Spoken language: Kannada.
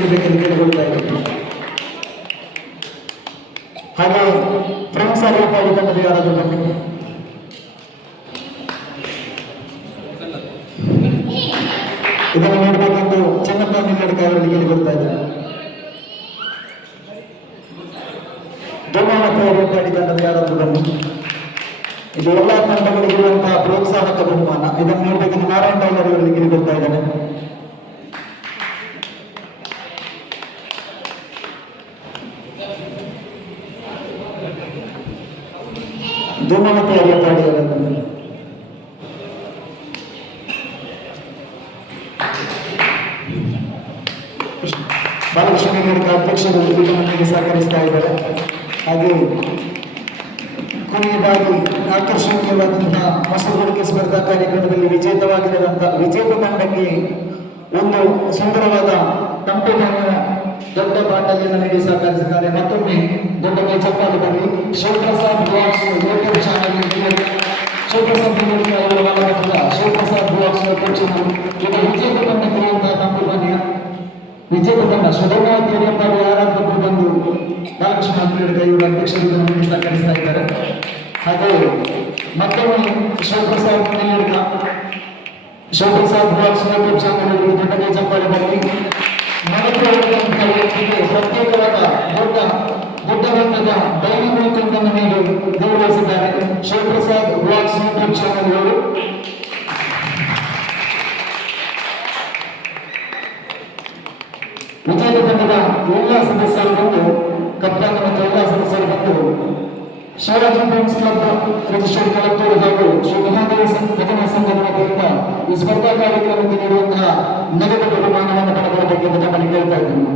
ನೀಡಬೇಕೆಂದು ಕೇಳಿಕೊಳ್ತಾ ಇದ್ದೀನಿ. ಹಾಗೆ ಫ್ರೆಂಡ್ಸ್ ಅರಿಯಪಾಡಿ ತಂಡದ ಯಾರಾದರೂ ಬನ್ನಿ. ಇದನ್ನು ನೀಡಬೇಕೆಂದು ಚೆನ್ನಪ್ಪ ನಿಲ್ಲಡ್ಕ ಅವರಲ್ಲಿ ಕೇಳಿಕೊಳ್ತಾ ಇದ್ದಾರೆ. ಧೂಮಾವತಿ ಅರಿಯಪಾಡಿ ತಂಡದ ಯಾರಾದರೂ ಬನ್ನಿ. ಇದು ಎಲ್ಲ ತಂಡಗಳಿಗಿರುವಂತಹ ಪ್ರೋತ್ಸಾಹಕ ಬಹುಮಾನ. ಇದನ್ನು ನೀಡಬೇಕೆಂದು ನಾರಾಯಣ ಟೈಲರ್ ಅವರಲ್ಲಿ ಕೇಳಿಕೊಳ್ತಾ ಇದ್ದಾನೆ. ಧೂಮಾವತಿ ಅರಿಯಪಾಡಿ ಅವರನ್ನು ಬಾಲಕೃಷ್ಣ ನಿಲಯದ ಅಧ್ಯಕ್ಷರು ನಮಗೆ ಸಹಕರಿಸ್ತಾ ಇದ್ದಾರೆ. ಹಾಗೆ ಕೊನೆಯದಾಗಿ ಆಕರ್ಷಣೀಯವಾದಂತಹ ಮೊಸರುಗಳಿಕೆ ಸ್ಪರ್ಧಾ ಕಾರ್ಯಕ್ರಮದಲ್ಲಿ ವಿಜೇತ ತಂಡಕ್ಕೆ ಒಂದು ಸುಂದರವಾದ ತಂಪು ಪಾನೀಯ ದೊಡ್ಡ ಬಾಟಲಿಯನ್ನು ನೀಡಿ ಸಹಕರಿಸಿದ್ದಾರೆ. ಮತ್ತೊಮ್ಮೆ ದೊಡ್ಡ ಕೈ ಚಪ್ಪಾಳೆ ಬರಲಿ. Shivaprasad blogs YouTube channel Shivaprasad Shivaprasad blogs YouTube channel ಈಗ ವಿಜೇತ ತಂಡಕ್ಕಿರುವಂತಹ ತಂಪು ಪಾನೀಯ ವಿಜೇತ ತಂಡ ಧೂಮಾವತಿ ಅರಿಯಪಾಡಿ ಯಾರಾದರೂ ಬಂದು ಬಾಲಕೃಷ್ಣ ಇವರು ಅಧ್ಯಕ್ಷರು ನಮಗೆ ಸಹಕರಿಸ್ತಾ ಇದ್ದಾರೆ. ಹಾಗೆ ಮತ್ತೊಮ್ಮೆ ಶಿವಪ್ರಸಾದ್ ಬ್ಲಾಗ್ಸ್ ಯೂಟ್ಯೂಬ್ ಚಾನಲ್ ದೊಡ್ಡ ಕೈ ಚಪ್ಪಾಳೆ ಬರಲಿ. ಪ್ರತ್ಯೇಕವಾದ ದೊಡ್ಡ ಮಟ್ಟದ ಡೈರಿ ಮಿಲ್ಕ್ ಅನ್ನು ನೀಡಿ ಗೌರವಿಸಿದ್ದಾರೆ ಶಿವಪ್ರಸಾದ್ ಬ್ಲಾಗ್ಸ್ ಯೂಟ್ಯೂಬ್ ಚಾನಲ್ ಅವರು. ವಿಜೇತ ತಂಡದ ಎಲ್ಲ ಸದಸ್ಯರು ಬಂದು ಕಪ್ತಾನ ಮತ್ತು ಎಲ್ಲ ಸದಸ್ಯರು ಬಂದು Shivaji friends club registered collector ಹಾಗೂ ಶ್ರೀ ಮಹಾದೇವ ಭಜನಾ ಸಂಘದ ವತಿಯಿಂದ ಈ ಸ್ಪರ್ಧಾ ಕಾರ್ಯಕ್ರಮಕ್ಕೆ ನೀಡುವಂತಹ ನಗದು ಬಹುಮಾನವನ್ನು ಪಡೆದುಕೊಳ್ಳಬೇಕೆಂದು ತಮ್ಮಲ್ಲಿ ಕೇಳ್ತಾ ಇದ್ದೇನೆ.